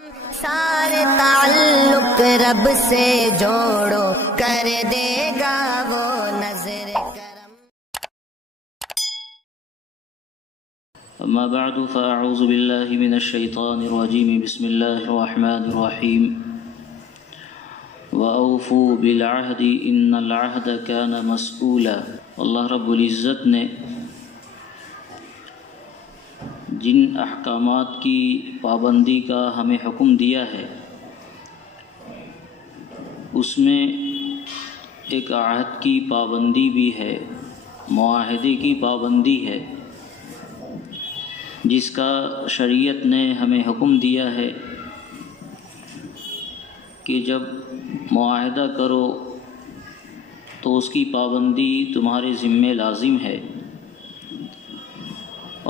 سارے تعلق رب سے جوڑو، کر دے گا وہ نظر کرم۔ اما بعد فاعوذ باللہ من الشیطان الرجیم، بسم اللہ الرحمن الرحیم۔ وَأَوْفُوا بِالْعَهْدِ إِنَّ الْعَهْدَ كَانَ مَسْئُولًا۔ اللہ رب العزت نے جن احکامات کی پابندی کا ہمیں حکم دیا ہے اس میں ایک عہد کی پابندی بھی ہے، معاہدے کی پابندی ہے، جس کا شریعت نے ہمیں حکم دیا ہے کہ جب معاہدہ کرو تو اس کی پابندی تمہارے ذمہ لازم ہے،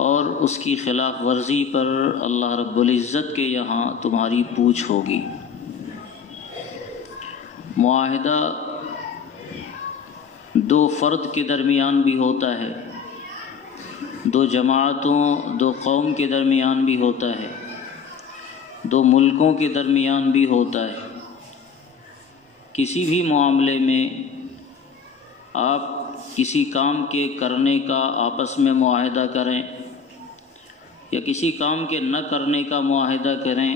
اور اس کی خلاف ورزی پر اللہ رب العزت کے یہاں تمہاری پوچھ ہوگی۔ معاہدہ دو فرد کے درمیان بھی ہوتا ہے، دو جماعتوں، دو قوم کے درمیان بھی ہوتا ہے، دو ملکوں کے درمیان بھی ہوتا ہے۔ کسی بھی معاملے میں آپ کسی کام کے کرنے کا آپس میں معاہدہ کریں یا کسی کام کے نہ کرنے کا معاہدہ کریں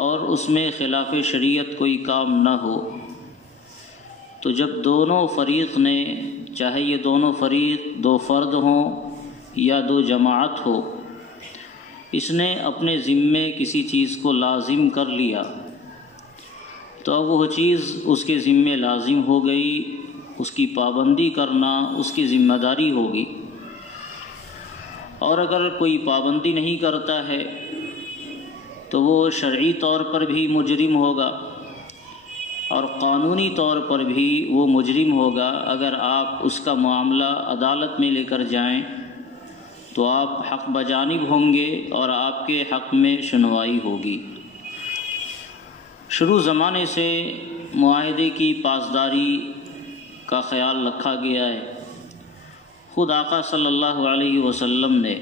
اور اس میں خلاف شریعت کوئی کام نہ ہو، تو جب دونوں فریق نے، چاہے یہ دونوں فریق دو فرد ہوں یا دو جماعت ہو، اس نے اپنے ذمے کسی چیز کو لازم کر لیا تو اب وہ چیز اس کے ذمے لازم ہو گئی، اس کی پابندی کرنا اس کی ذمہ داری ہوگی۔ اور اگر کوئی پابندی نہیں کرتا ہے تو وہ شرعی طور پر بھی مجرم ہوگا اور قانونی طور پر بھی وہ مجرم ہوگا۔ اگر آپ اس کا معاملہ عدالت میں لے کر جائیں تو آپ حق بجانب ہوں گے اور آپ کے حق میں سنوائی ہوگی۔ شروع زمانے سے معاہدے کی پاسداری کا خیال رکھا گیا ہے۔ خود آقا صلی اللہ علیہ وسلم نے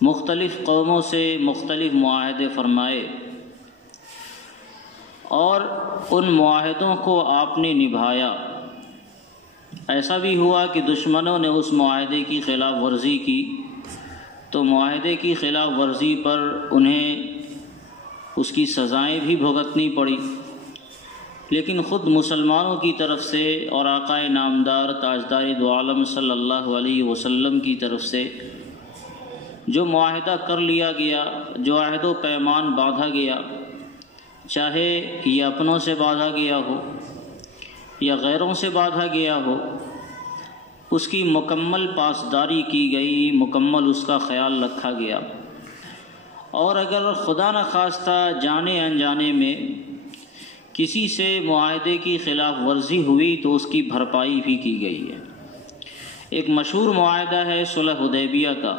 مختلف قوموں سے مختلف معاہدے فرمائے اور ان معاہدوں کو آپ نے نبھایا۔ ایسا بھی ہوا کہ دشمنوں نے اس معاہدے کی خلاف ورزی کی تو معاہدے کی خلاف ورزی پر انہیں اس کی سزائیں بھی بھگتنی پڑی، لیکن خود مسلمانوں کی طرف سے اور آقا نامدار تاجدار دو عالم صلی اللہ علیہ وسلم کی طرف سے جو معاہدہ کر لیا گیا، جو عہد و پیمان باندھا گیا، چاہے یہ اپنوں سے باندھا گیا ہو یا غیروں سے باندھا گیا ہو، اس کی مکمل پاسداری کی گئی، مکمل اس کا خیال رکھا گیا۔ اور اگر خدا نخواستہ جانے انجانے میں کسی سے معاہدے کی خلاف ورزی ہوئی تو اس کی بھرپائی بھی کی گئی ہے۔ ایک مشہور معاہدہ ہے صلح حدیبیہ کا۔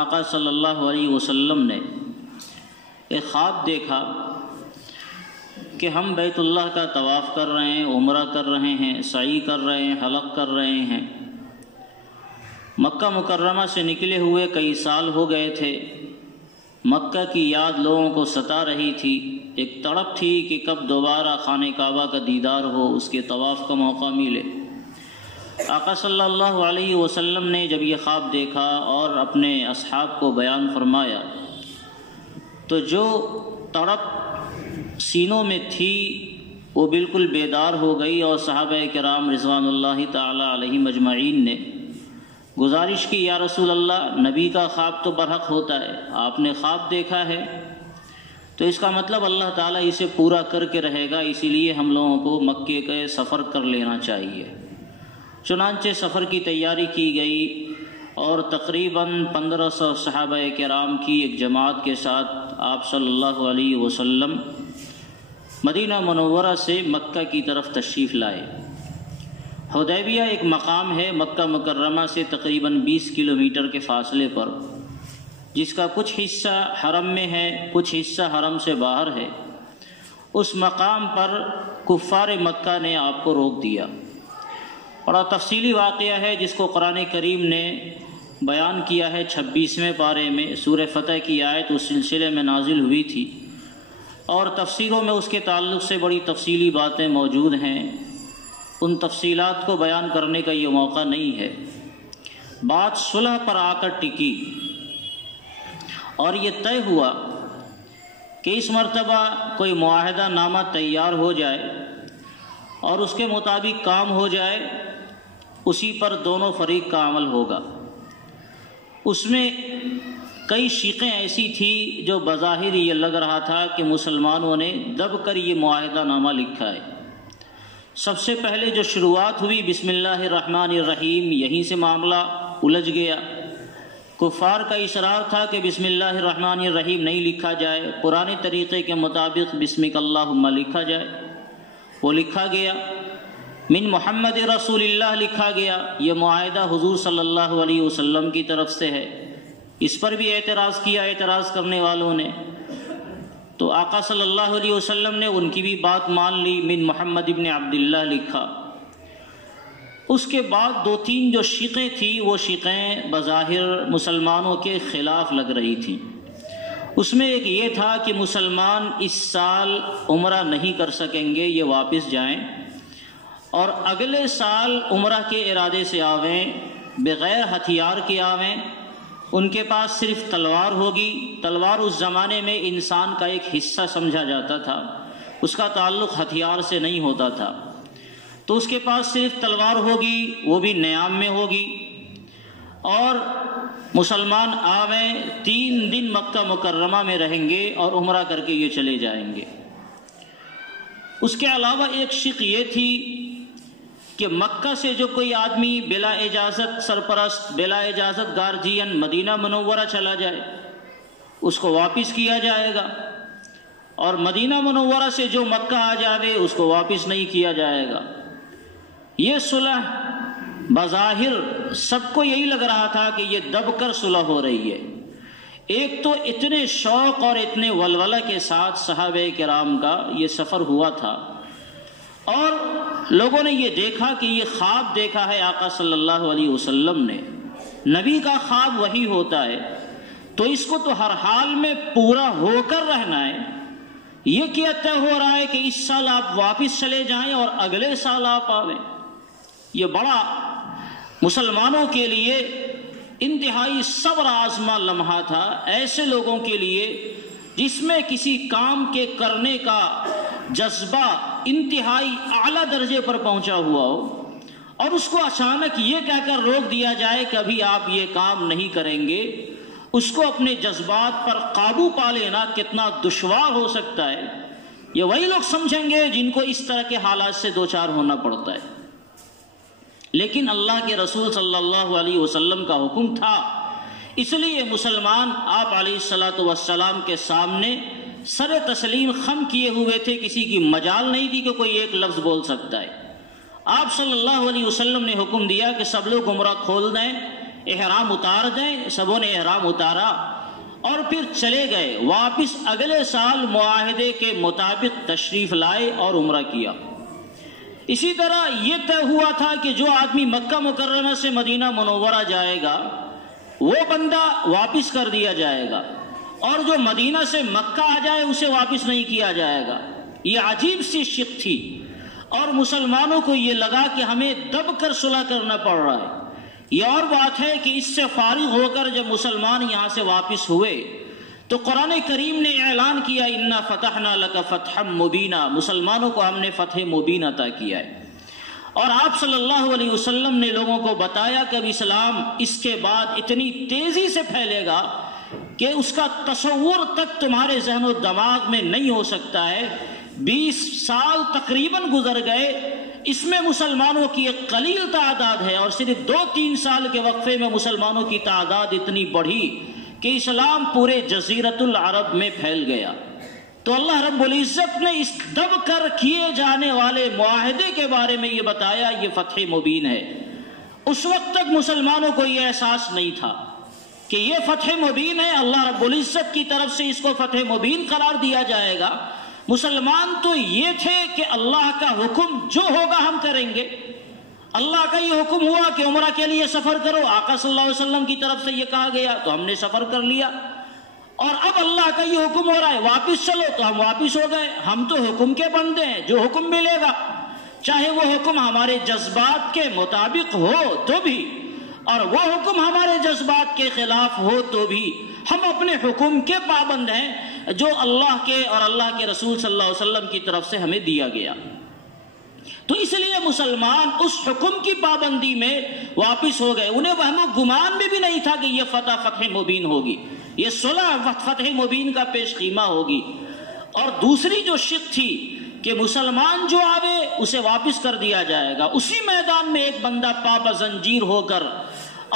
آقا صلی اللہ علیہ وسلم نے ایک خواب دیکھا کہ ہم بیت اللہ کا طواف کر رہے ہیں، عمرہ کر رہے ہیں، سعی کر رہے ہیں، حلق کر رہے ہیں۔ مکہ مکرمہ سے نکلے ہوئے کئی سال ہو گئے تھے، مکہ کی یاد لوگوں کو ستا رہی تھی، ایک تڑپ تھی کہ کب دوبارہ خانہ کعبہ کا دیدار ہو، اس کے طواف کا موقع ملے۔ آقا صلی اللہ علیہ وسلم نے جب یہ خواب دیکھا اور اپنے اصحاب کو بیان فرمایا تو جو تڑپ سینوں میں تھی وہ بالکل بیدار ہو گئی، اور صحابہ کرام رضوان اللہ تعالی علیہم اجمعین نے گزارش کی، یا رسول اللہ، نبی کا خواب تو برحق ہوتا ہے، آپ نے خواب دیکھا ہے تو اس کا مطلب اللہ تعالیٰ اسے پورا کر کے رہے گا، اسی لیے ہم لوگوں کو مکے کے سفر کر لینا چاہیے۔ چنانچہ سفر کی تیاری کی گئی اور تقریباً 1500 صحابہ کرام کی ایک جماعت کے ساتھ آپ صلی اللہ علیہ وسلم مدینہ منورہ سے مکہ کی طرف تشریف لائے۔ حدیبیہ ایک مقام ہے مکہ مکرمہ سے تقریباً 20 کلومیٹر کے فاصلے پر، جس کا کچھ حصہ حرم میں ہے، کچھ حصہ حرم سے باہر ہے۔ اس مقام پر کفار مکہ نے آپ کو روک دیا، اور تفصیلی واقعہ ہے جس کو قرآن کریم نے بیان کیا ہے 26ویں پارے میں۔ سورہ فتح کی آیت اس سلسلے میں نازل ہوئی تھی، اور تفسیروں میں اس کے تعلق سے بڑی تفصیلی باتیں موجود ہیں، ان تفصیلات کو بیان کرنے کا یہ موقع نہیں ہے۔ بات صلح پر آ کر ٹکی، اور یہ طے ہوا کہ اس مرتبہ کوئی معاہدہ نامہ تیار ہو جائے اور اس کے مطابق کام ہو جائے، اسی پر دونوں فریق کا عمل ہوگا۔ اس میں کئی شقیں ایسی تھی جو بظاہر یہ لگ رہا تھا کہ مسلمانوں نے دب کر یہ معاہدہ نامہ لکھا ہے۔ سب سے پہلے جو شروعات ہوئی بسم اللہ الرحمن الرحیم، یہیں سے معاملہ الجھ گیا۔ کفار کا اصرار تھا کہ بسم اللہ الرحمن الرحیم نہیں لکھا جائے، پرانے طریقے کے مطابق بسمک اللہم لکھا جائے، وہ لکھا گیا۔ من محمد رسول اللہ لکھا گیا، یہ معاہدہ حضور صلی اللہ علیہ وسلم کی طرف سے ہے۔ اس پر بھی اعتراض کیا اعتراض کرنے والوں نے، تو آقا صلی اللہ علیہ وسلم نے ان کی بھی بات مان لی، من محمد ابن عبداللہ لکھا۔ اس کے بعد دو تین جو شقیں تھیں، وہ شقیں بظاہر مسلمانوں کے خلاف لگ رہی تھیں۔ اس میں ایک یہ تھا کہ مسلمان اس سال عمرہ نہیں کر سکیں گے، یہ واپس جائیں، اور اگلے سال عمرہ کے ارادے سے آویں، بغیر ہتھیار کے آویں۔ ان کے پاس صرف تلوار ہوگی۔ تلوار اس زمانے میں انسان کا ایک حصہ سمجھا جاتا تھا، اس کا تعلق ہتھیار سے نہیں ہوتا تھا، تو اس کے پاس صرف تلوار ہوگی، وہ بھی نیام میں ہوگی، اور مسلمان آویں 3 دن مکہ مکرمہ میں رہیں گے اور عمرہ کر کے یہ چلے جائیں گے۔ اس کے علاوہ ایک شق یہ تھی کہ مکہ سے جو کوئی آدمی بلا اجازت سرپرست، بلا اجازت گارجین مدینہ منورہ چلا جائے، اس کو واپس کیا جائے گا، اور مدینہ منورہ سے جو مکہ آ جائے اس کو واپس نہیں کیا جائے گا۔ یہ صلح بظاہر سب کو یہی لگ رہا تھا کہ یہ دب کر صلح ہو رہی ہے۔ ایک تو اتنے شوق اور اتنے ولولہ کے ساتھ صحابہ کرام کا یہ سفر ہوا تھا، اور لوگوں نے یہ دیکھا کہ یہ خواب دیکھا ہے آقا صلی اللہ علیہ وسلم نے۔ نبی کا خواب وہی ہوتا ہے، تو اس کو تو ہر حال میں پورا ہو کر رہنا ہے۔ یہ کیا طے ہو رہا ہے کہ اس سال آپ واپس چلے جائیں اور اگلے سال آپ آویں۔ یہ بڑا مسلمانوں کے لیے انتہائی صبر آزما لمحہ تھا، ایسے لوگوں کے لیے جس میں کسی کام کے کرنے کا جذبہ انتہائی اعلیٰ درجے پر پہنچا ہوا ہو، اور اس کو اچانک یہ کہہ کر روک دیا جائے کہ ابھی آپ یہ کام نہیں کریں گے، اس کو اپنے جذبات پر قابو پا لینا کتنا دشوار ہو سکتا ہے، یہ وہی لوگ سمجھیں گے جن کو اس طرح کے حالات سے دوچار ہونا پڑتا ہے۔ لیکن اللہ کے رسول صلی اللہ علیہ وسلم کا حکم تھا، اس لیے مسلمان آپ علیہ الصلاۃ والسلام کے سامنے سر تسلیم خم کیے ہوئے تھے، کسی کی مجال نہیں تھی کہ کوئی ایک لفظ بول سکتا ہے۔ آپ صلی اللہ علیہ وسلم نے حکم دیا کہ سب لوگ عمرہ کھول دیں، احرام اتار دیں، سبوں نے احرام اتارا اور پھر چلے گئے واپس۔ اگلے سال معاہدے کے مطابق تشریف لائے اور عمرہ کیا۔ اسی طرح یہ طے ہوا تھا کہ جو آدمی مکہ مکرمہ سے مدینہ منورہ جائے گا وہ بندہ واپس کر دیا جائے گا، اور جو مدینہ سے مکہ آ جائے اسے واپس نہیں کیا جائے گا۔ یہ عجیب سی شق تھی، اور مسلمانوں کو یہ لگا کہ ہمیں دب کر صلح کرنا پڑ رہا ہے۔ یہ اور بات ہے کہ اس سے فارغ ہو کر جب مسلمان یہاں سے واپس ہوئے تو قرآن کریم نے اعلان کیا انا فتحنا لک فتحا مبینا، مسلمانوں کو ہم نے فتح مبین عطا کیا ہے۔ اور آپ صلی اللہ علیہ وسلم نے لوگوں کو بتایا کہ اب اسلام اس کے بعد اتنی تیزی سے پھیلے گا کہ اس کا تصور تک تمہارے ذہن و دماغ میں نہیں ہو سکتا ہے۔ 20 سال تقریباً گزر گئے، اس میں مسلمانوں کی ایک قلیل تعداد ہے، اور صرف 2-3 سال کے وقفے میں مسلمانوں کی تعداد اتنی بڑھی کہ اسلام پورے جزیرۃ العرب میں پھیل گیا۔ تو اللہ رب العزت نے اس دب کر کیے جانے والے معاہدے کے بارے میں یہ بتایا، یہ فتح مبین ہے۔ اس وقت تک مسلمانوں کو یہ احساس نہیں تھا کہ یہ فتح مبین ہے، اللہ رب العزت کی طرف سے اس کو فتح مبین قرار دیا جائے گا۔ مسلمان تو یہ تھے کہ اللہ کا حکم جو ہوگا ہم کریں گے، اللہ کا یہ حکم ہوا کہ عمرہ کے لیے سفر کرو، آقا صلی اللہ علیہ وسلم کی طرف سے یہ کہا گیا تو ہم نے سفر کر لیا، اور اب اللہ کا یہ حکم ہو رہا ہے واپس چلو تو ہم واپس ہو گئے۔ ہم تو حکم کے بندے ہیں، جو حکم ملے گا چاہے وہ حکم ہمارے جذبات کے مطابق ہو تو بھی، اور وہ حکم ہمارے جذبات کے خلاف ہو تو بھی، ہم اپنے حکم کے پابند ہیں جو اللہ کے اور اللہ کے رسول صلی اللہ علیہ وسلم کی طرف سے ہمیں دیا گیا۔ تو اس لیے مسلمان اس حکم کی پابندی میں واپس ہو گئے۔ انہیں وہم و گمان میں بھی نہیں تھا کہ یہ فتح مبین ہوگی، یہ صلح فتح مبین کا پیش خیمہ ہوگی۔ اور دوسری جو شق تھی کہ مسلمان جو آوے اسے واپس کر دیا جائے گا، اسی میدان میں ایک بندہ پابا زنجیر ہو کر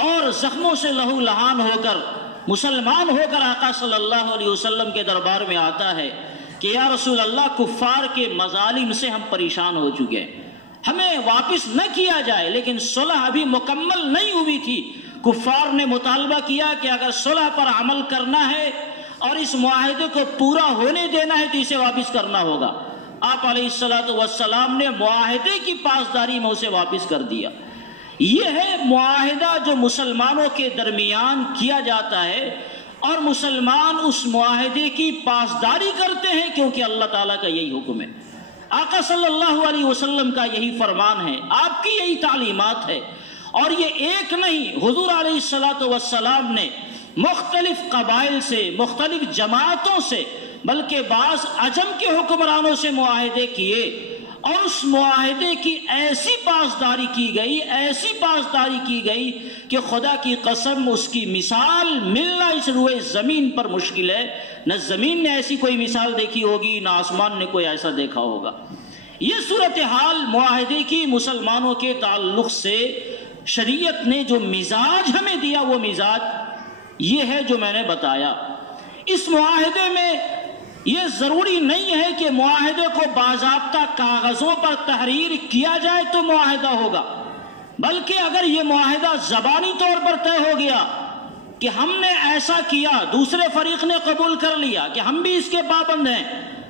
اور زخموں سے لہو لہان ہو کر مسلمان ہو کر آقا صلی اللہ علیہ وسلم کے دربار میں آتا ہے کہ یا رسول اللہ، کفار کے مظالم سے ہم پریشان ہو چکے ہیں، ہمیں واپس نہ کیا جائے۔ لیکن صلح ابھی مکمل نہیں ہوئی تھی، کفار نے مطالبہ کیا کہ اگر صلح پر عمل کرنا ہے اور اس معاہدے کو پورا ہونے دینا ہے تو اسے واپس کرنا ہوگا۔ آپ علیہ السلام نے معاہدے کی پاسداری میں اسے واپس کر دیا۔ یہ ہے معاہدہ جو مسلمانوں کے درمیان کیا جاتا ہے، اور مسلمان اس معاہدے کی پاسداری کرتے ہیں کیونکہ اللہ تعالیٰ کا یہی حکم ہے، آقا صلی اللہ علیہ وسلم کا یہی فرمان ہے، آپ کی یہی تعلیمات ہے۔ اور یہ ایک نہیں، حضور علیہ السلام نے مختلف قبائل سے، مختلف جماعتوں سے، بلکہ بعض عجم کے حکمرانوں سے معاہدے کیے، اور اس معاہدے کی ایسی پاسداری کی گئی، ایسی پاسداری کی گئی کہ خدا کی قسم اس کی مثال ملنا اس روئے زمین پر مشکل ہے۔ نہ زمین نے ایسی کوئی مثال دیکھی ہوگی، نہ آسمان نے کوئی ایسا دیکھا ہوگا۔ یہ صورتحال معاہدے کی مسلمانوں کے تعلق سے شریعت نے جو مزاج ہمیں دیا، وہ مزاج یہ ہے جو میں نے بتایا۔ اس معاہدے میں یہ ضروری نہیں ہے کہ معاہدے کو باضابطہ کاغذوں پر تحریر کیا جائے تو معاہدہ ہوگا، بلکہ اگر یہ معاہدہ زبانی طور پر طے ہو گیا کہ ہم نے ایسا کیا، دوسرے فریق نے قبول کر لیا کہ ہم بھی اس کے پابند ہیں،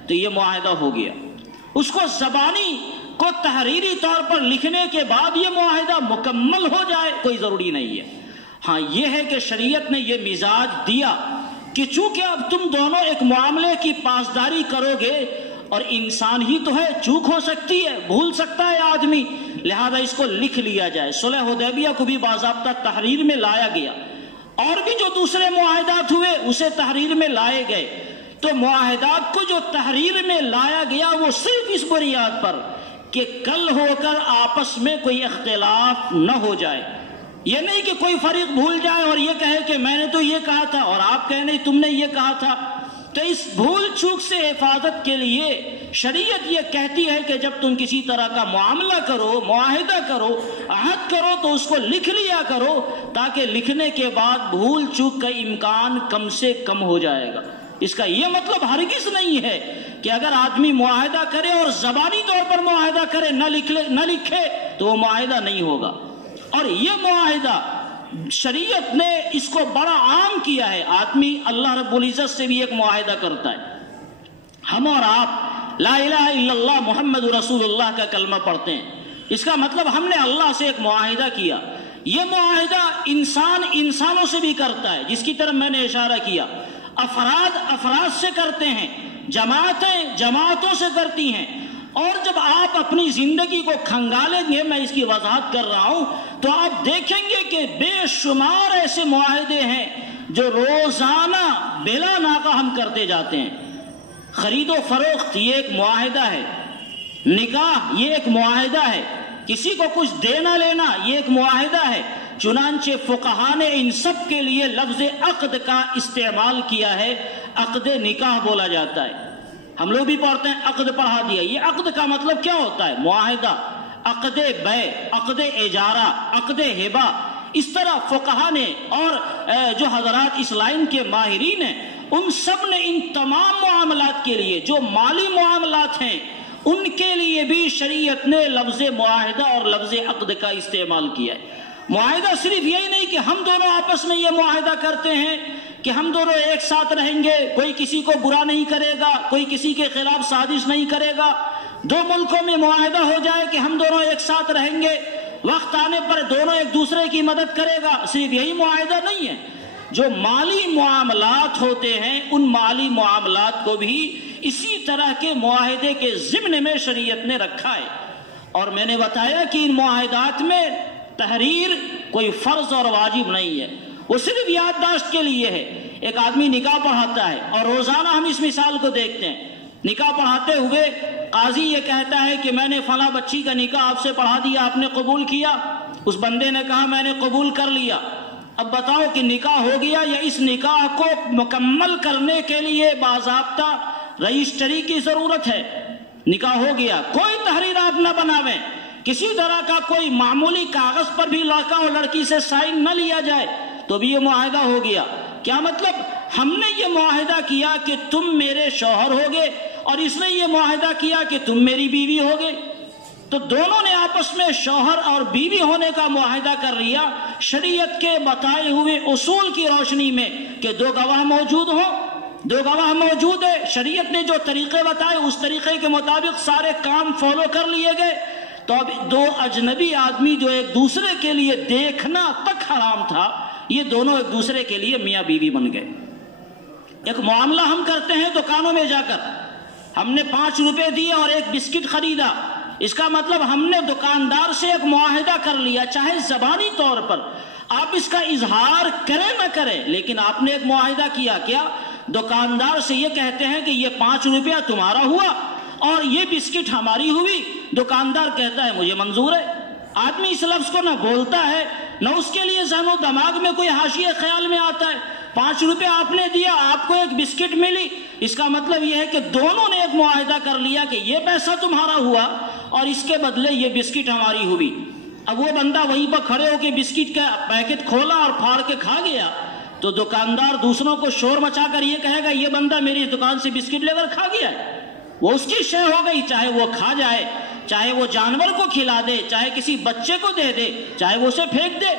تو یہ معاہدہ ہو گیا۔ اس کو زبانی کو تحریری طور پر لکھنے کے بعد یہ معاہدہ مکمل ہو جائے کوئی ضروری نہیں ہے۔ ہاں یہ ہے کہ شریعت نے یہ مزاج دیا کہ چونکہ اب تم دونوں ایک معاملے کی پاسداری کرو گے، اور انسان ہی تو ہے، چوک ہو سکتی ہے، بھول سکتا ہے آدمی، لہذا اس کو لکھ لیا جائے۔ صلح حدیبیہ کو بھی باضابطہ تحریر میں لایا گیا، اور بھی جو دوسرے معاہدات ہوئے اسے تحریر میں لائے گئے۔ تو معاہدات کو جو تحریر میں لایا گیا وہ صرف اس بنیاد پر کہ کل ہو کر آپس میں کوئی اختلاف نہ ہو جائے۔ یہ نہیں کہ کوئی فریق بھول جائے اور یہ کہے کہ میں نے تو یہ کہا تھا اور آپ کہے نہیں تم نے یہ کہا تھا۔ تو اس بھول چوک سے حفاظت کے لیے شریعت یہ کہتی ہے کہ جب تم کسی طرح کا معاملہ کرو، معاہدہ کرو، عہد کرو تو اس کو لکھ لیا کرو، تاکہ لکھنے کے بعد بھول چوک کا امکان کم سے کم ہو جائے گا۔ اس کا یہ مطلب ہرگز نہیں ہے کہ اگر آدمی معاہدہ کرے اور زبانی طور پر معاہدہ کرے نہ لکھے تو وہ معاہدہ نہیں ہوگا۔ اور یہ معاہدہ شریعت نے اس کو بڑا عام کیا ہے۔ آدمی اللہ رب العزت سے بھی ایک معاہدہ کرتا ہے۔ ہم اور آپ لا الہ الا اللہ محمد رسول اللہ کا کلمہ پڑھتے ہیں، اس کا مطلب ہم نے اللہ سے ایک معاہدہ کیا۔ یہ معاہدہ انسانوں سے بھی کرتا ہے، جس کی طرف میں نے اشارہ کیا۔ افراد سے کرتے ہیں، جماعتیں جماعتوں سے کرتی ہیں۔ اور جب آپ اپنی زندگی کو کھنگالیں گے، میں اس کی وضاحت کر رہا ہوں، تو آپ دیکھیں گے کہ بے شمار ایسے معاہدے ہیں جو روزانہ بلا ناغہ ہم کرتے جاتے ہیں۔ خرید و فروخت یہ ایک معاہدہ ہے، نکاح یہ ایک معاہدہ ہے، کسی کو کچھ دینا لینا یہ ایک معاہدہ ہے۔ چنانچہ فقہا نے ان سب کے لیے لفظ عقد کا استعمال کیا ہے۔ عقد نکاح بولا جاتا ہے، ہم لوگ بھی پڑھتے ہیں عقد پڑھا دیا۔ یہ عقد کا مطلب کیا ہوتا ہے؟ معاہدہ، عقد بیع، عقد اجارہ، عقد ہبہ۔ اس طرح فقہا نے اور جو حضرات اس لائن کے ماہرین ہیں، ان سب نے ان تمام معاملات کے لیے جو مالی معاملات ہیں ان کے لیے بھی شریعت نے لفظ معاہدہ اور لفظ عقد کا استعمال کیا ہے۔ معاہدہ صرف یہی نہیں کہ ہم دونوں آپس میں یہ معاہدہ کرتے ہیں کہ ہم دونوں ایک ساتھ رہیں گے، کوئی کسی کو برا نہیں کرے گا، کوئی کسی کے خلاف سازش نہیں کرے گا۔ دو ملکوں میں معاہدہ ہو جائے کہ ہم دونوں ایک ساتھ رہیں گے، وقت آنے پر دونوں ایک دوسرے کی مدد کرے گا. صرف یہی معاہدہ نہیں ہے، جو مالی معاملات ہوتے ہیں ان مالی معاملات کو بھی اسی طرح کے معاہدے کے ضمن میں شریعت نے رکھا ہے. اور میں نے بتایا کہ ان معاہدات میں تحریر کوئی فرض اور واجب نہیں ہے، وہ صرف یادداشت کے لیے ہے. ایک آدمی نکاح پڑھاتا ہے اور روزانہ ہم اس مثال کو دیکھتے ہیں. نکاح پڑھاتے ہوئے قاضی یہ کہتا ہے کہ میں نے فلاں بچی کا نکاح آپ سے پڑھا دیا، آپ نے قبول کیا. اس بندے نے کہا میں نے قبول کر لیا. اب بتاؤ کہ نکاح ہو گیا یا اس نکاح کو مکمل کرنے کے لیے باضابطہ رجسٹری کی ضرورت ہے؟ نکاح ہو گیا، کوئی تحریر آپ نہ بناویں، کسی طرح کا کوئی معمولی کاغذ پر بھی لڑکا اور لڑکی سے سائن نہ لیا جائے تو بھی یہ معاہدہ ہو گیا. کیا مطلب؟ ہم نے یہ معاہدہ کیا کہ تم میرے شوہر ہوگے اور اس نے یہ معاہدہ کیا کہ تم میری بیوی ہوگے. تو دونوں نے آپس میں شوہر اور بیوی ہونے کا معاہدہ کر لیا شریعت کے بتائے ہوئے اصول کی روشنی میں کہ دو گواہ موجود ہوں. دو گواہ موجود ہے، شریعت نے جو طریقے بتائے اس طریقے کے مطابق سارے کام فالو کر لیے گئے. تو اب دو اجنبی آدمی جو ایک دوسرے کے لیے دیکھنا تک حرام تھا، یہ دونوں ایک دوسرے کے لیے میاں بیوی بن گئے. ایک معاملہ ہم کرتے ہیں دکانوں میں جا کر، ہم نے 5 روپے دیے اور ایک بسکٹ خریدا. اس کا مطلب ہم نے دکاندار سے ایک معاہدہ کر لیا، چاہے زبانی طور پر آپ اس کا اظہار کریں نہ کریں، لیکن آپ نے ایک معاہدہ کیا. کیا؟ دکاندار سے یہ کہتے ہیں کہ یہ 5 روپیہ تمہارا ہوا اور یہ بسکٹ ہماری ہوئی. دکاندار کہتا ہے مجھے منظور ہے. آدمی اس لفظ کو نہ بولتا ہے نہ اس کے لیے ذہن و دماغ میں کوئی حاشیہ خیال میں آتا ہے. 5 روپے آپ نے دیا، آپ کو ایک بسکٹ ملی، اس کا مطلب یہ ہے کہ دونوں نے ایک معاہدہ کر لیا کہ یہ پیسہ تمہارا ہوا اور اس کے بدلے یہ بسکٹ ہماری ہوئی. اب وہ بندہ وہیں پر کھڑے ہو کے بسکٹ کا پیکٹ کھولا اور پھاڑ کے کھا گیا تو دکاندار دوسروں کو شور مچا کر یہ کہے گا یہ بندہ میری دکان سے بسکٹ لے کر کھا گیا ہے. وہ اس کی شے ہو گئی، چاہے وہ کھا جائے، چاہے وہ جانور کو کھلا دے، چاہے کسی بچے کو دے دے، چاہے وہ اسے پھینک دے.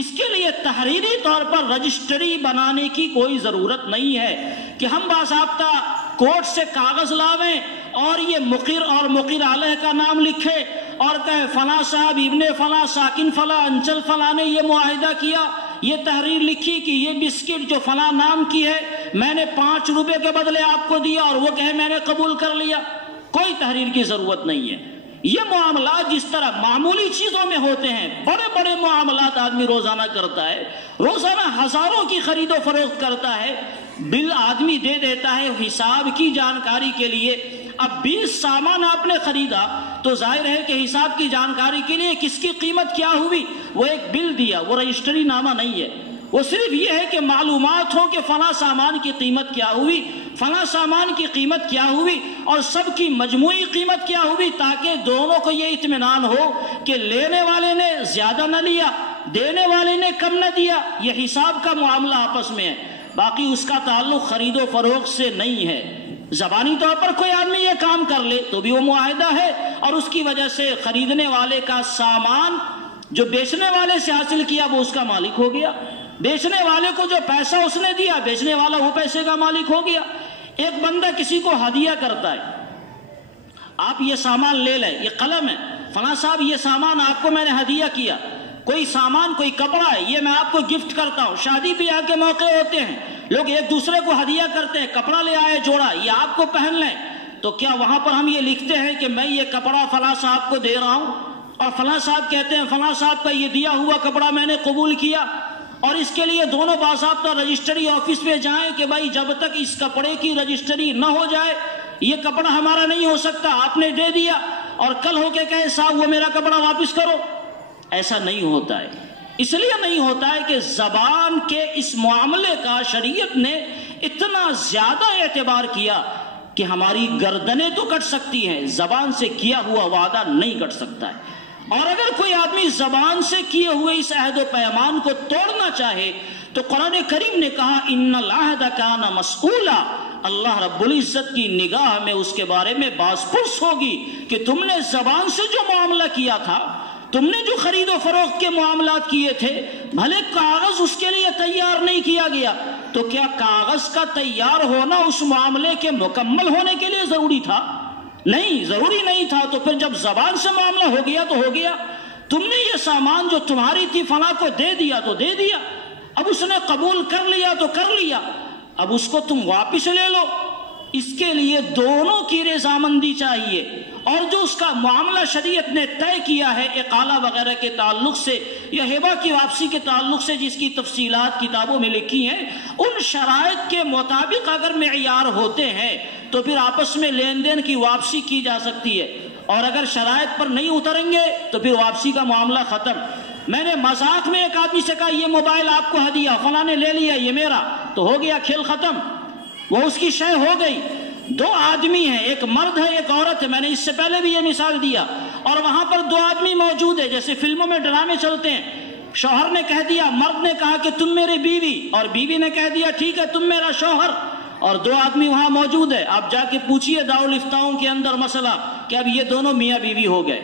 اس کے لیے تحریری طور پر رجسٹری بنانے کی کوئی ضرورت نہیں ہے کہ ہم باضابطہ کورٹ سے کاغذ لاویں اور یہ مقر اور مقر علیہ کا نام لکھے اور کہے فلاں صاحب ابن فلاں ساکن فلاں انچل فلاں نے یہ معاہدہ کیا، یہ تحریر لکھی کہ یہ بسکٹ جو فلاں نام کی ہے میں نے 5 روپے کے بدلے آپ کو دیا اور وہ کہے میں نے قبول کر لیا. کوئی تحریر کی ضرورت نہیں ہے. یہ معاملات جس طرح معمولی چیزوں میں ہوتے ہیں، بڑے بڑے معاملات آدمی روزانہ کرتا ہے، روزانہ ہزاروں کی خرید و فروخت کرتا ہے، بل آدمی دے دیتا ہے حساب کی جانکاری کے لیے. اب 20 سامان آپ نے خریدا تو ظاہر ہے کہ حساب کی جانکاری کے لیے کس کی قیمت کیا ہوئی وہ ایک بل دیا، وہ رجسٹری نامہ نہیں ہے. وہ صرف یہ ہے کہ معلومات ہو کہ فلاں سامان کی قیمت کیا ہوئی، فلاں سامان کی قیمت کیا ہوئی اور سب کی مجموعی قیمت کیا ہوئی، تاکہ دونوں کو یہ اطمینان ہو کہ لینے والے نے زیادہ نہ لیا، دینے والے نے کم نہ دیا. یہ حساب کا معاملہ آپس میں ہے، باقی اس کا تعلق خرید و فروخت سے نہیں ہے. زبانی طور پر کوئی آدمی یہ کام کر لے تو بھی وہ معاہدہ ہے اور اس کی وجہ سے خریدنے والے کا سامان جو بیچنے والے سے حاصل کیا وہ اس کا مالک ہو گیا، بیچنے والے کو جو پیسہ اس نے دیا بیچنے والا وہ پیسے کا مالک ہو گیا. ایک بندہ کسی کو ہدیہ کرتا ہے، آپ یہ سامان لے لیں، یہ قلم ہے، فلاں صاحب یہ سامان آپ کو میں نے ہدیہ کیا. کوئی سامان کوئی کپڑا ہے یہ میں آپ کو گفٹ کرتا ہوں. شادی بیاہ کے موقع ہوتے ہیں لوگ ایک دوسرے کو ہدیہ کرتے ہیں، کپڑا لے آئے جوڑا یہ آپ کو پہن لیں، تو کیا وہاں پر ہم یہ لکھتے ہیں کہ میں یہ کپڑا فلاں صاحب کو دے رہا ہوں اور فلاں صاحب کہتے ہیں فلاں صاحب کا یہ دیا ہوا کپڑا میں نے قبول کیا اور اس کے لیے دونوں باضابطہ رجسٹری آفس میں جائیں کہ بھائی جب تک اس کپڑے کی رجسٹری نہ ہو جائے یہ کپڑا ہمارا نہیں ہو سکتا، آپ نے دے دیا اور کل ہو کے کہے صاحب وہ میرا کپڑا واپس کرو؟ ایسا نہیں ہوتا ہے. اس لیے نہیں ہوتا ہے کہ زبان کے اس معاملے کا شریعت نے اتنا زیادہ اعتبار کیا کہ ہماری گردنیں تو کٹ سکتی ہیں، زبان سے کیا ہوا وعدہ نہیں کٹ سکتا ہے. اور اگر کوئی آدمی زبان سے کیے ہوئے اس عہد و پیمان کو توڑنا چاہے تو قرآن کریم نے کہا ان العہد کان مسئولا، اللہ رب العزت کی نگاہ میں اس کے بارے میں باز پرس ہوگی کہ تم نے زبان سے جو معاملہ کیا تھا، تم نے جو خرید و فروخت کے معاملات کیے تھے، بھلے کاغذ اس کے لیے تیار نہیں کیا گیا تو کیا کاغذ کا تیار ہونا اس معاملے کے مکمل ہونے کے لیے ضروری تھا؟ نہیں، ضروری نہیں تھا. تو پھر جب زبان سے معاملہ ہو گیا تو ہو گیا. تم نے یہ سامان جو تمہاری تھی فلاں کو دے دیا تو دے دیا، اب اس نے قبول کر لیا تو کر لیا، اب اس کو تم واپس لے لو۔ اس کے لیے دونوں کی رضامندی چاہیے، اور جو اس کا معاملہ شریعت نے طے کیا ہے اقالہ وغیرہ کے تعلق سے یا ہبہ کی واپسی کے تعلق سے، جس کی تفصیلات کتابوں میں لکھی ہیں، ان شرائط کے مطابق اگر معیار ہوتے ہیں تو پھر آپس میں لین دین کی واپسی کی جا سکتی ہے، اور اگر شرائط پر نہیں اتریں گے تو پھر واپسی کا معاملہ ختم۔ میں نے مذاق میں ایک آدمی سے کہا یہ موبائل آپ کو ہدیہ، فلاں نے لے لیا، یہ میرا، تو ہو گیا کھیل ختم، وہ اس کی شے ہو گئی۔ دو آدمی ہیں، ایک مرد ہے ایک عورت ہے، میں نے اس سے پہلے بھی یہ مثال دیا، اور وہاں پر دو آدمی موجود ہیں، جیسے فلموں میں ڈرامے چلتے ہیں، شوہر نے کہہ دیا، مرد نے کہا کہ تم میری بیوی، اور بیوی نے کہہ دیا ٹھیک ہے تم میرا شوہر، اور دو آدمی وہاں موجود ہے۔ آپ جا کے پوچھئے دارالفتاؤں کے اندر مسئلہ کہ اب یہ دونوں میاں بیوی ہو گئے،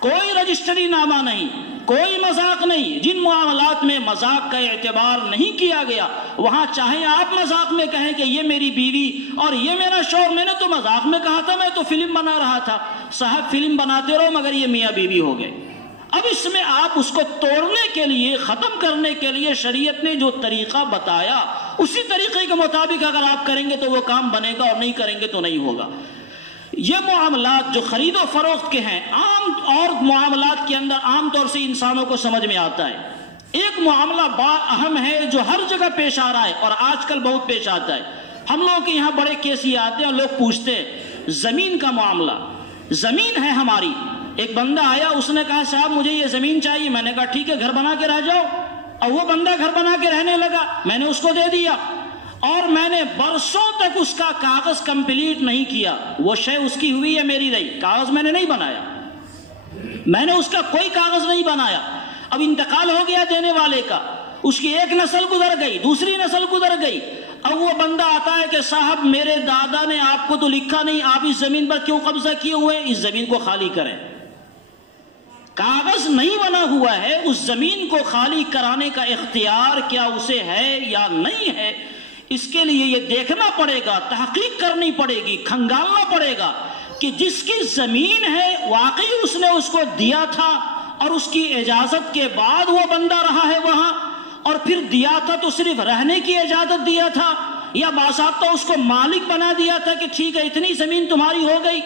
کوئی رجسٹری نامہ نہیں، کوئی مذاق نہیں۔ جن معاملات میں مذاق کا اعتبار نہیں کیا گیا، وہاں چاہے آپ مذاق میں کہیں کہ یہ میری بیوی اور یہ میرا شوہر، میں نے تو مذاق میں کہا تھا، میں تو فلم بنا رہا تھا، صاحب فلم بناتے رہو مگر یہ میاں بیوی ہو گئے۔ اب اس میں آپ اس کو توڑنے کے لیے، ختم کرنے کے لیے شریعت نے جو طریقہ بتایا اسی طریقے کے مطابق اگر آپ کریں گے تو وہ کام بنے گا، اور نہیں کریں گے تو نہیں ہوگا۔ یہ معاملات جو خرید و فروخت کے ہیں، عام اور معاملات کے اندر عام طور سے انسانوں کو سمجھ میں آتا ہے۔ ایک معاملہ بڑا اہم ہے جو ہر جگہ پیش آ رہا ہے اور آج کل بہت پیش آتا ہے۔ ہم لوگوں کے یہاں بڑے کیس یہ آتے ہیں اور لوگ پوچھتے ہیں زمین کا معاملہ، زمین ہے ہماری، ایک بندہ آیا، اس نے کہا صاحب مجھے یہ زمین چاہیے، میں نے کہا ٹھیک ہے گھر بنا کے رہ جاؤ، اور وہ بندہ گھر بنا کے رہنے لگا، میں نے اس کو دے دیا، اور میں نے برسوں تک اس کا کاغذ کمپلیٹ نہیں کیا، وہ شے اس کی ہوئی ہے میری رہی، کاغذ میں نے نہیں بنایا، میں نے اس کا کوئی کاغذ نہیں بنایا۔ اب انتقال ہو گیا دینے والے کا، اس کی ایک نسل گزر گئی، دوسری نسل گزر گئی، اب وہ بندہ آتا ہے کہ صاحب میرے دادا نے آپ کو تو لکھا نہیں، آپ اس زمین پر کیوں قبضہ کیے ہوئے، اس زمین کو خالی کریں۔ کاغذ نہیں بنا ہوا ہے، اس زمین کو خالی کرانے کا اختیار کیا اسے ہے یا نہیں ہے، اس کے لیے یہ دیکھنا پڑے گا، تحقیق کرنی پڑے گی، کھنگالنا پڑے گا کہ جس کی زمین ہے واقعی اس نے اس کو دیا تھا اور اس کی اجازت کے بعد وہ بندہ رہا ہے وہاں، اور پھر دیا تھا تو صرف رہنے کی اجازت دیا تھا، یا باضابطہ اس کو مالک بنا دیا تھا کہ ٹھیک ہے اتنی زمین تمہاری ہو گئی۔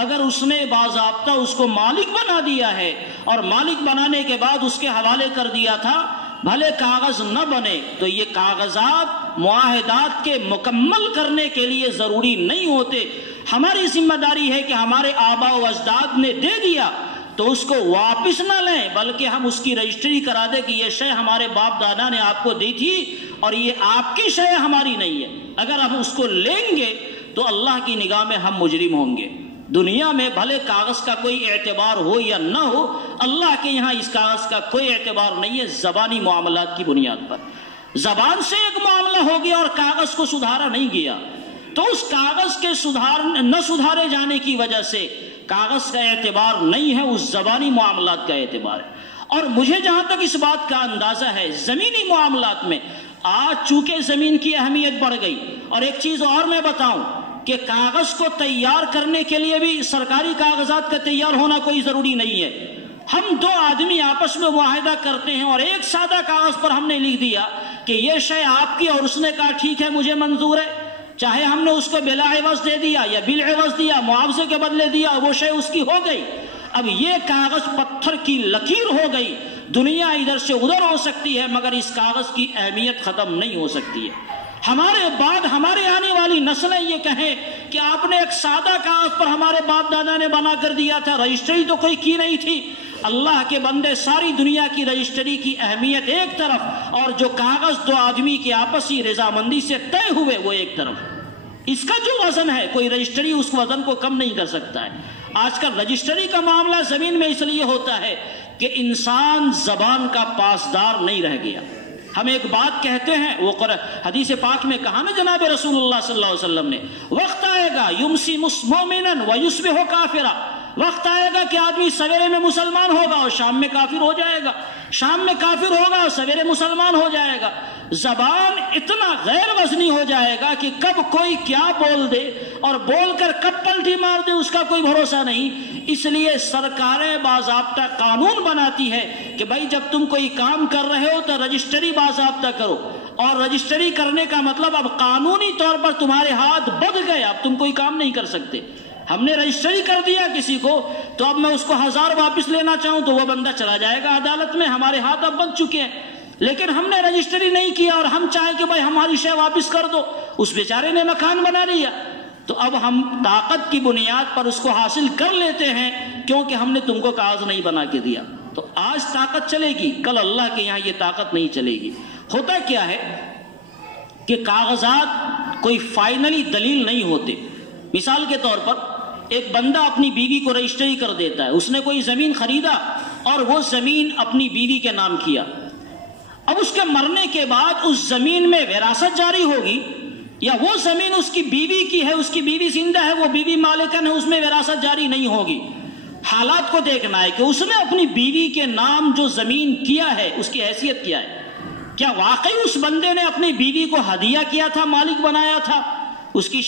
اگر اس نے باضابطہ اس کو مالک بنا دیا ہے اور مالک بنانے کے بعد اس کے حوالے کر دیا تھا، بھلے کاغذ نہ بنے تو یہ کاغذات معاہدات کے مکمل کرنے کے لیے ضروری نہیں ہوتے۔ ہماری ذمہ داری ہے کہ ہمارے آباء و اجداد نے دے دیا تو اس کو واپس نہ لیں، بلکہ ہم اس کی رجسٹری کرا دیں کہ یہ شے ہمارے باپ دادا نے آپ کو دی تھی اور یہ آپ کی شے ہماری نہیں ہے۔ اگر ہم اس کو لیں گے تو اللہ کی نگاہ میں ہم مجرم ہوں گے۔ دنیا میں بھلے کاغذ کا کوئی اعتبار ہو یا نہ ہو، اللہ کے یہاں اس کاغذ کا کوئی اعتبار نہیں ہے، زبانی معاملات کی بنیاد پر۔ زبان سے ایک معاملہ ہو گیا اور کاغذ کو سدھارا نہیں گیا تو اس کاغذ کے نہ سدھارے جانے کی وجہ سے کاغذ کا اعتبار نہیں ہے، اس زبانی معاملات کا اعتبار ہے۔ اور مجھے جہاں تک اس بات کا اندازہ ہے، زمینی معاملات میں آج چونکہ زمین کی اہمیت بڑھ گئی، اور ایک چیز اور میں بتاؤں کہ کاغذ کو تیار کرنے کے لیے بھی سرکاری کاغذات کا تیار ہونا کوئی ضروری نہیں ہے۔ ہم دو آدمی آپس میں معاہدہ کرتے ہیں اور ایک سادہ کاغذ پر ہم نے لکھ دیا کہ یہ شے آپ کی، اور اس نے کہا ٹھیک ہے مجھے منظور ہے، چاہے ہم نے اس کو بلا عوض دے دیا یا بالعوض دیا، معاوضے کے بدلے دیا، وہ شے اس کی ہو گئی۔ اب یہ کاغذ پتھر کی لکیر ہو گئی، دنیا ادھر سے ادھر ہو سکتی ہے مگر اس کاغذ کی اہمیت ختم نہیں ہو سکتی ہے۔ ہمارے بعد ہمارے آنے والی نسلیں یہ کہیں کہ آپ نے ایک سادہ کاغذ پر ہمارے باپ دادا نے بنا کر دیا تھا، رجسٹری تو کوئی کی نہیں تھی۔ اللہ کے بندے، ساری دنیا کی رجسٹری کی اہمیت ایک طرف اور جو کاغذ دو آدمی کی آپسی رضامندی سے طے ہوئے وہ ایک طرف۔ اس کا جو وزن ہے کوئی رجسٹری اس وزن کو کم نہیں کر سکتا ہے۔ آج کل رجسٹری کا معاملہ زمین میں اس لیے ہوتا ہے کہ انسان زبان کا پاسدار نہیں رہ گیا۔ ہم ایک بات کہتے ہیں، وہ حدیث پاک میں کہا نا جناب رسول اللہ صلی اللہ علیہ وسلم نے، وقت آئے گا یمسی مومنا ویصبح کافرا، وقت آئے گا کہ آدمی سویرے میں مسلمان ہوگا اور شام میں کافر ہو جائے گا، شام میں کافر ہوگا اور سویرے مسلمان ہو جائے گا۔ زبان اتنا غیر وزنی ہو جائے گا کہ کب کوئی کیا بول دے اور بول کر کب پلٹی مار دے اس کا کوئی بھروسہ نہیں۔ اس لیے سرکاریں باضابطہ قانون بناتی ہے کہ بھائی جب تم کوئی کام کر رہے ہو تو رجسٹری باضابطہ کرو، اور رجسٹری کرنے کا مطلب اب قانونی طور پر تمہارے ہاتھ بدھ گئے، اب تم کوئی کام نہیں کر سکتے۔ ہم نے رجسٹری کر دیا کسی کو تو اب میں اس کو 1000 واپس لینا چاہوں تو وہ بندہ چلا جائے گا عدالت میں، ہمارے ہاتھ اب بندھ چکے ہیں۔ لیکن ہم نے رجسٹری نہیں کیا اور ہم چاہیں کہ بھائی ہماری شے واپس کر دو، اس بیچارے نے مکان بنا لیا، تو اب ہم طاقت کی بنیاد پر اس کو حاصل کر لیتے ہیں کیونکہ ہم نے تم کو کاغذ نہیں بنا کے دیا۔ تو آج طاقت چلے گی، کل اللہ کے یہاں یہ طاقت نہیں چلے گی۔ ہوتا کیا ہے کہ کاغذات کوئی فائنلی دلیل نہیں ہوتے۔ مثال کے طور پر ایک بندہ اپنی بیوی کو رجسٹری کر دیتا ہے، اس نے کوئی زمین خریدا اور وہ زمین اپنی بیوی کے نام کیا۔ اب اس کے مرنے کے بعد اس زمین میں وراثت جاری ہوگی یا وہ زمین اس کی بیوی کی ہے، اس کی بیوی زندہ ہے، وہ بیوی مالکن ہے، اس میں وراثت جاری نہیں ہوگی۔ حالات کو دیکھنا ہے کہ اس نے اپنی بیوی کے نام جو زمین کیا ہے اس کی حیثیت کیا ہے۔ کیا واقعی اس بندے نے اپنی بیوی کو ہدیہ کیا تھا، مالک بنایا تھا؟ اس کی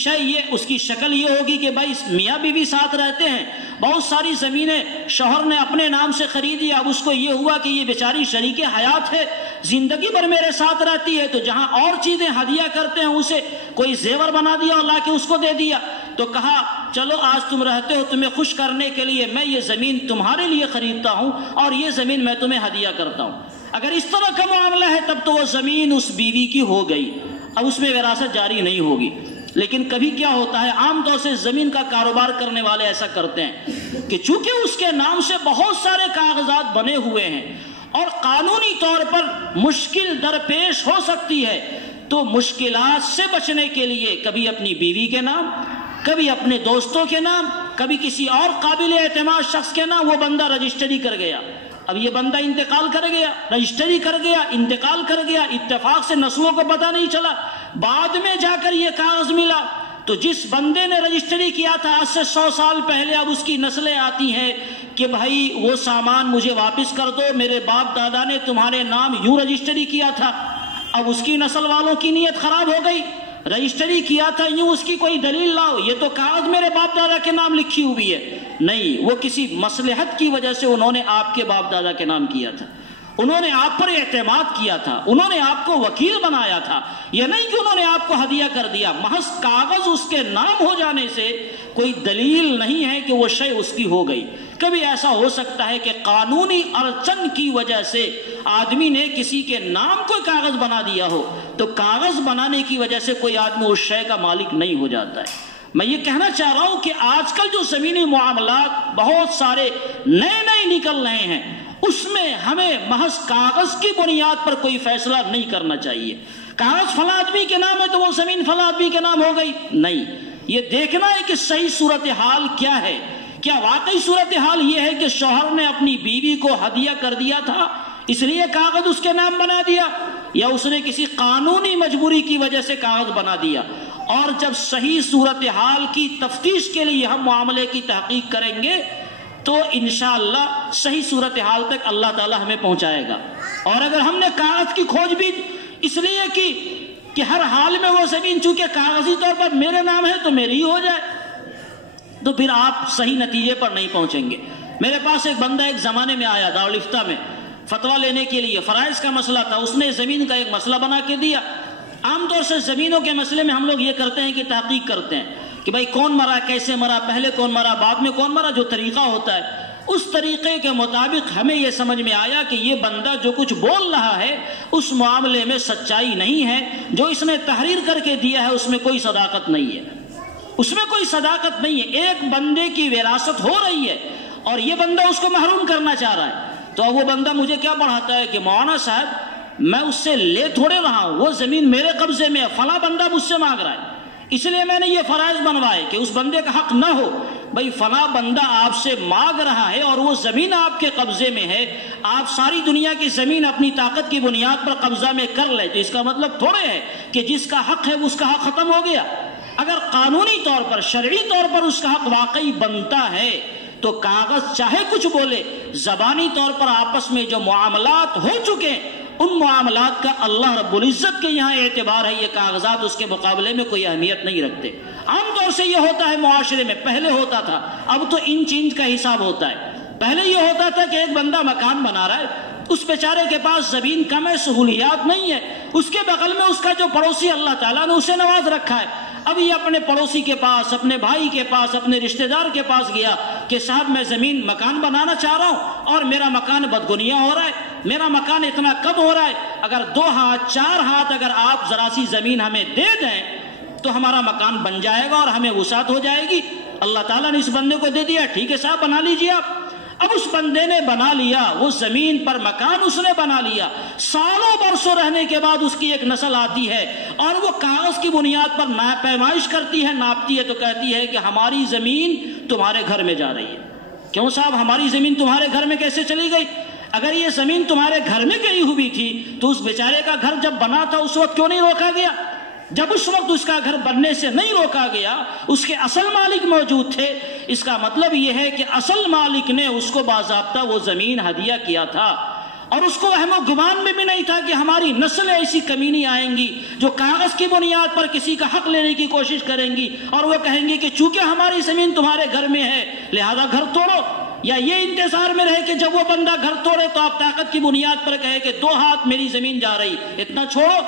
شکل یہ ہوگی کہ بھائی میاں بیوی ساتھ رہتے ہیں، بہت ساری زمینیں شوہر نے اپنے نام سے خریدی، اب اس کو یہ ہوا کہ یہ بیچاری شریک حیات ہے، زندگی بھر میرے ساتھ رہتی ہے، تو جہاں اور چیزیں ہدیہ کرتے ہیں اسے کوئی زیور بنا دیا اور لا کے اس کو دے دیا، تو کہا چلو آج تم رہتے ہو، تمہیں خوش کرنے کے لیے میں یہ زمین تمہارے لیے خریدتا ہوں اور یہ زمین میں تمہیں ہدیہ کرتا ہوں۔ اگر اس طرح کا معاملہ ہے تب تو وہ زمین اس بیوی کی ہو گئی، اب اس میں وراثت جاری نہیں ہوگی۔ لیکن کبھی کیا ہوتا ہے، عام طور سے زمین کا کاروبار کرنے والے ایسا کرتے ہیں کہ چونکہ اس کے نام سے بہت سارے کاغذات بنے ہوئے ہیں اور قانونی طور پر مشکل درپیش ہو سکتی ہے، تو مشکلات سے بچنے کے لیے کبھی اپنی بیوی کے نام، کبھی اپنے دوستوں کے نام، کبھی کسی اور قابل اعتماد شخص کے نام وہ بندہ رجسٹری کر گیا۔ اب یہ بندہ انتقال کر گیا، رجسٹری کر گیا، انتقال کر گیا، اتفاق سے نسلوں کو پتہ نہیں چلا، بعد میں جا کر یہ کاغذ ملا، تو جس بندے نے رجسٹری کیا تھا آج سے 100 سال پہلے، اب اس کی نسلیں آتی ہیں کہ بھائی وہ سامان مجھے واپس کر دو، میرے باپ دادا نے تمہارے نام یوں رجسٹری کیا تھا۔ اب اس کی نسل والوں کی نیت خراب ہو گئی، رجسٹری کیا تھا یوں، اس کی کوئی دلیل لاؤ، یہ تو کاغذ میرے باپ دادا کے نام لکھی ہوئی ہے۔ نہیں، وہ کسی مصلحت کی وجہ سے انہوں نے آپ کے باپ دادا کے نام کیا تھا، انہوں نے آپ پر اعتماد کیا تھا، انہوں نے آپ کو وکیل بنایا تھا، یہ نہیں کہ انہوں نے آپ کو ہدیہ کر دیا۔ محض کاغذ اس کے نام ہو جانے سے کوئی دلیل نہیں ہے کہ وہ شے اس کی ہو گئی۔ کبھی ایسا ہو سکتا ہے کہ قانونی اڑچن کی وجہ سے آدمی نے کسی کے نام کوئی کاغذ بنا دیا ہو، تو کاغذ بنانے کی وجہ سے کوئی آدمی اس شے کا مالک نہیں ہو جاتا ہے۔ میں یہ کہنا چاہ رہا ہوں کہ آج کل جو زمینی معاملات بہت سارے نئے نکل رہے ہیں، اس میں ہمیں محض کاغذ کی بنیاد پر کوئی فیصلہ نہیں کرنا چاہیے۔ کاغذ فلاں آدمی کے نام ہے تو وہ زمین فلاں آدمی کے نام ہو گئی، نہیں، یہ دیکھنا ہے کہ صحیح صورتحال کیا ہے۔ کیا واقعی صورتحال یہ ہے کہ شوہر نے اپنی بیوی کو ہدیہ کر دیا تھا اس لیے کاغذ اس کے نام بنا دیا، یا اس نے کسی قانونی مجبوری کی وجہ سے کاغذ بنا دیا؟ اور جب صحیح صورتحال کی تفتیش کے لیے ہم معاملے کی تحقیق کریں گے تو انشاءاللہ صحیح صورتحال تک اللہ تعالی ہمیں پہنچائے گا۔ اور اگر ہم نے کاغذ کی کھوج بھی اس لیے کی کہ ہر حال میں وہ زمین چونکہ کاغذی طور پر میرے نام ہے تو میری ہی ہو جائے، تو پھر آپ صحیح نتیجے پر نہیں پہنچیں گے۔ میرے پاس ایک بندہ ایک زمانے میں آیا دارالفتہ میں فتویٰ لینے کے لیے، فرائض کا مسئلہ تھا، اس نے زمین کا ایک مسئلہ بنا کے دیا۔ عام طور سے زمینوں کے مسئلے میں ہم لوگ یہ کرتے ہیں کہ تحقیق کرتے ہیں کہ بھائی کون مرا، کیسے مرا، پہلے کون مرا، بعد میں کون مرا، جو طریقہ ہوتا ہے اس طریقے کے مطابق ہمیں یہ سمجھ میں آیا کہ یہ بندہ جو کچھ بول رہا ہے اس معاملے میں سچائی نہیں ہے، جو اس نے تحریر کر کے دیا ہے اس میں کوئی صداقت نہیں ہے، اس میں کوئی صداقت نہیں ہے۔ ایک بندے کی وراثت ہو رہی ہے اور یہ بندہ اس کو محروم کرنا چاہ رہا ہے، تو اب وہ بندہ مجھے کیا پڑھاتا ہے کہ مولانا صاحب میں اس سے لے تھوڑے رہا ہوں، وہ زمین میرے قبضے میں ہے، فلاں بندہ مجھ سے مانگ رہا ہے، اس لیے میں نے یہ فرائض بنوائے کہ اس بندے کا حق نہ ہو۔ بھائی فلاں بندہ آپ سے مانگ رہا ہے اور وہ زمین آپ کے قبضے میں ہے، آپ ساری دنیا کی زمین اپنی طاقت کی بنیاد پر قبضہ میں کر لے تو اس کا مطلب تھوڑے ہے کہ جس کا حق ہے اس کا حق ختم ہو گیا۔ اگر قانونی طور پر، شرعی طور پر اس کا حق واقعی بنتا ہے تو کاغذ چاہے کچھ بولے، زبانی طور پر آپس میں جو معاملات ہو چکے ان معاملات کا اللہ رب العزت کے یہاں اعتبار ہے، یہ کاغذات اس کے مقابلے میں کوئی اہمیت نہیں رکھتے۔ عام طور سے یہ ہوتا ہے معاشرے میں، پہلے ہوتا تھا، اب تو انچ انچ کا حساب ہوتا ہے۔ پہلے یہ ہوتا تھا کہ ایک بندہ مکان بنا رہا ہے، اس بیچارے کے پاس زمین کم ہے، سہولیات نہیں ہے، اس کے بغل میں اس کا جو پڑوسی اللہ تعالیٰ نے اسے نواز رکھا ہے، اب یہ اپنے پڑوسی کے پاس، اپنے بھائی کے پاس، اپنے رشتہ دار کے پاس گیا کہ صاحب میں زمین مکان بنانا چاہ رہا ہوں اور میرا مکان بدگنیا ہو رہا ہے، میرا مکان اتنا کم ہو رہا ہے، اگر 2 ہاتھ 4 ہاتھ اگر آپ ذرا سی زمین ہمیں دے دیں تو ہمارا مکان بن جائے گا اور ہمیں وسعت ہو جائے گی۔ اللہ تعالیٰ نے اس بندے کو دے دیا، ٹھیک ہے صاحب بنا لیجیے آپ۔ اب اس بندے نے بنا لیا، وہ زمین پر مکان اس نے بنا لیا، سالوں برسوں رہنے کے بعد اس کی ایک نسل آتی ہے اور وہ کاغذ کی بنیاد پر پیمائش کرتی ہے، ناپتی ہے، تو کہتی ہے کہ ہماری زمین تمہارے گھر میں جا رہی ہے۔ کیوں صاحب ہماری زمین تمہارے گھر میں کیسے چلی گئی؟ اگر یہ زمین تمہارے گھر میں گئی ہوئی تھی تو اس بیچارے کا گھر جب بنا تھا اس وقت کیوں نہیں روکا گیا؟ جب اس وقت اس کا گھر بننے سے نہیں روکا گیا، اس کے اصل مالک موجود تھے، اس کا مطلب یہ ہے کہ اصل مالک نے اس کو باضابطہ وہ زمین ہدیہ کیا تھا، اور اس کو وہم و گمان میں بھی نہیں تھا کہ ہماری نسلیں ایسی کمینی آئیں گی جو کاغذ کی بنیاد پر کسی کا حق لینے کی کوشش کریں گی اور وہ کہیں گی کہ چونکہ ہماری زمین تمہارے گھر میں ہے لہذا گھر توڑو، یا یہ انتظار میں رہے کہ جب وہ بندہ گھر توڑے تو آپ طاقت کی بنیاد پر کہے کہ 2 ہاتھ میری زمین جا رہی، اتنا چھوڑو،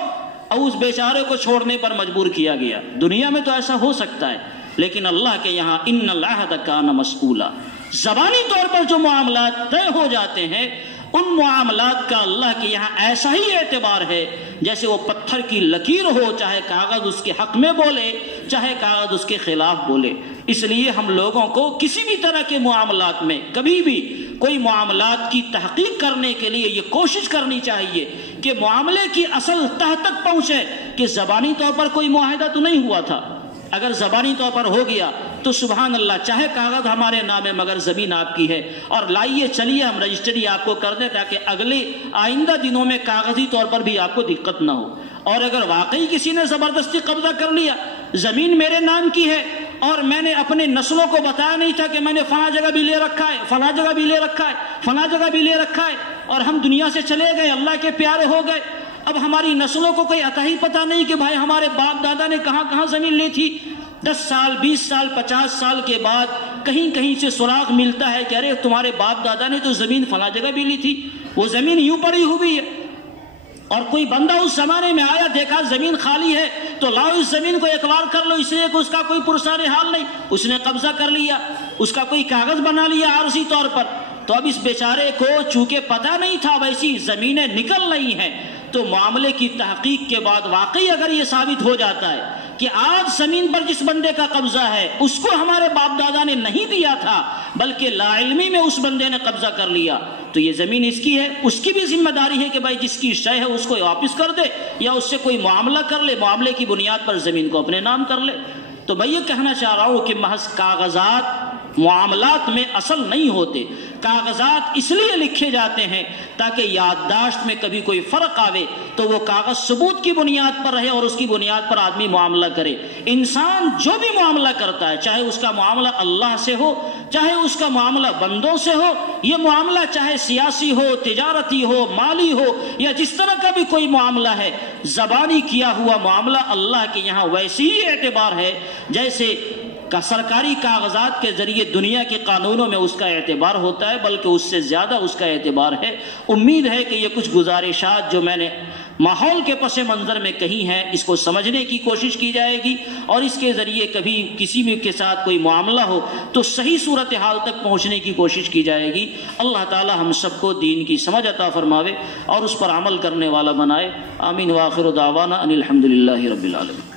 اور اس بیچارے کو چھوڑنے پر مجبور کیا گیا۔ دنیا میں تو ایسا ہو سکتا ہے، لیکن اللہ کے یہاں ان العہد کان مسئولا، زبانی طور پر جو معاملات طے ہو جاتے ہیں ان معاملات کا اللہ کے یہاں ایسا ہی اعتبار ہے جیسے وہ پتھر کی لکیر ہو، چاہے کاغذ اس کے حق میں بولے چاہے کاغذ اس کے خلاف بولے۔ اس لیے ہم لوگوں کو کسی بھی طرح کے معاملات میں کبھی بھی کوئی معاملات کی تحقیق کرنے کے لیے یہ کوشش کرنی چاہیے کہ معاملے کی اصل تہ تک پہنچے کہ زبانی طور پر کوئی معاہدہ تو نہیں ہوا تھا، اگر زبانی طور پر ہو گیا تو سبحان اللہ، چاہے کاغذ ہمارے نام ہے مگر زمین آپ کی ہے، اور لائیے چلیے ہم رجسٹری آپ کو کر دیں تاکہ اگلے آئندہ دنوں میں کاغذی طور پر بھی آپ کو دقت نہ ہو۔ اور اگر واقعی کسی نے زبردستی قبضہ کر لیا، زمین میرے نام کی ہے اور میں نے اپنے نسلوں کو بتایا نہیں تھا کہ میں نے فلاں جگہ بھی لے رکھا ہے، فلاں جگہ بھی لے رکھا ہے، فلاں جگہ بھی لے رکھا ہے، اور ہم دنیا سے چلے گئے، اللہ کے پیارے ہو گئے، اب ہماری نسلوں کو کوئی عطا ہی پتہ نہیں کہ بھائی ہمارے باپ دادا نے کہاں کہاں زمین لی تھی۔ 10 سال 20 سال 50 سال کے بعد کہیں کہیں سے سراغ ملتا ہے کہ ارے تمہارے باپ دادا نے تو زمین فلاں جگہ بھی لی تھی، وہ زمین یوں پڑی ہوئی ہے۔ اور کوئی بندہ اس زمانے میں آیا، دیکھا زمین خالی ہے تو لاؤ اس زمین کو اقرار کر لو، اس لیے کہ اس کا کوئی پرسان حال نہیں، اس نے قبضہ کر لیا، اس کا کوئی کاغذ بنا لیا عارضی طور پر، تو اب اس بیچارے کو چونکہ پتہ نہیں تھا ویسی زمینیں نکل رہی ہیں، تو معاملے کی تحقیق کے بعد واقعی اگر یہ ثابت ہو جاتا ہے کہ آج زمین پر جس بندے کا قبضہ ہے اس کو ہمارے باپ دادا نے نہیں دیا تھا بلکہ لا علمی میں اس بندے نے قبضہ کر لیا، تو یہ زمین اس کی ہے، اس کی بھی ذمہ داری ہے کہ بھائی جس کی شے ہے اس کو واپس کر دے یا اس سے کوئی معاملہ کر لے، معاملے کی بنیاد پر زمین کو اپنے نام کر لے۔ تو میں یہ کہنا چاہ رہا ہوں کہ محض کاغذات معاملات میں اصل نہیں ہوتے، کاغذات اس لیے لکھے جاتے ہیں تاکہ یادداشت میں کبھی کوئی فرق آوے تو وہ کاغذ ثبوت کی بنیاد پر رہے اور اس کی بنیاد پر آدمی معاملہ کرے۔ انسان جو بھی معاملہ کرتا ہے، چاہے اس کا معاملہ اللہ سے ہو چاہے اس کا معاملہ بندوں سے ہو، یہ معاملہ چاہے سیاسی ہو، تجارتی ہو، مالی ہو، یا جس طرح کا بھی کوئی معاملہ ہے، زبانی کیا ہوا معاملہ اللہ کے یہاں ویسے ہی اعتبار ہے جیسے کا سرکاری کاغذات کے ذریعے دنیا کے قانونوں میں اس کا اعتبار ہوتا ہے، بلکہ اس سے زیادہ اس کا اعتبار ہے۔ امید ہے کہ یہ کچھ گزارشات جو میں نے ماحول کے پس منظر میں کہی ہیں اس کو سمجھنے کی کوشش کی جائے گی، اور اس کے ذریعے کبھی کسی بھی کے ساتھ کوئی معاملہ ہو تو صحیح صورتحال تک پہنچنے کی کوشش کی جائے گی۔ اللہ تعالی ہم سب کو دین کی سمجھ عطا فرماوے اور اس پر عمل کرنے والا بنائے۔ آمین۔ وآخر دعوانا ان الحمدللہ رب العالمین۔